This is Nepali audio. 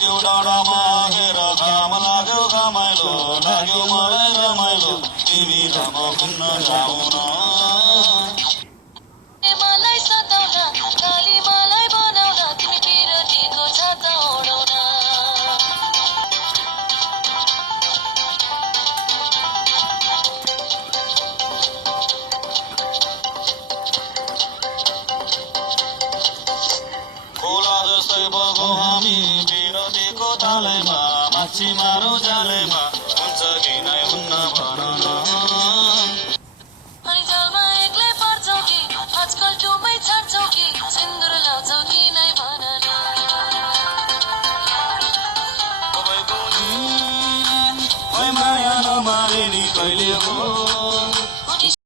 त्यो डाँडामा हेर घाम लाग्यो घमाइलो लाग्यो मलाई रमाइलो तिमी र म घुम्न जाऊ न मलाई सताउन काली मलाई बनाउन तिमी पिरोटीको छाता ओढाउन खोला जस्तै बगौँ हामी पिरोटीको थालैमा माछी मारौँ जालैमा हुन्छ कि नै हुन्न भन न अनि जालमा एक्लै पर्छौ कि आजकल टुमै छाड्छौ कि सिन्दुर लाउँछौ कि नै भन न तपाईँको नि माया नमारे नि कहिले हो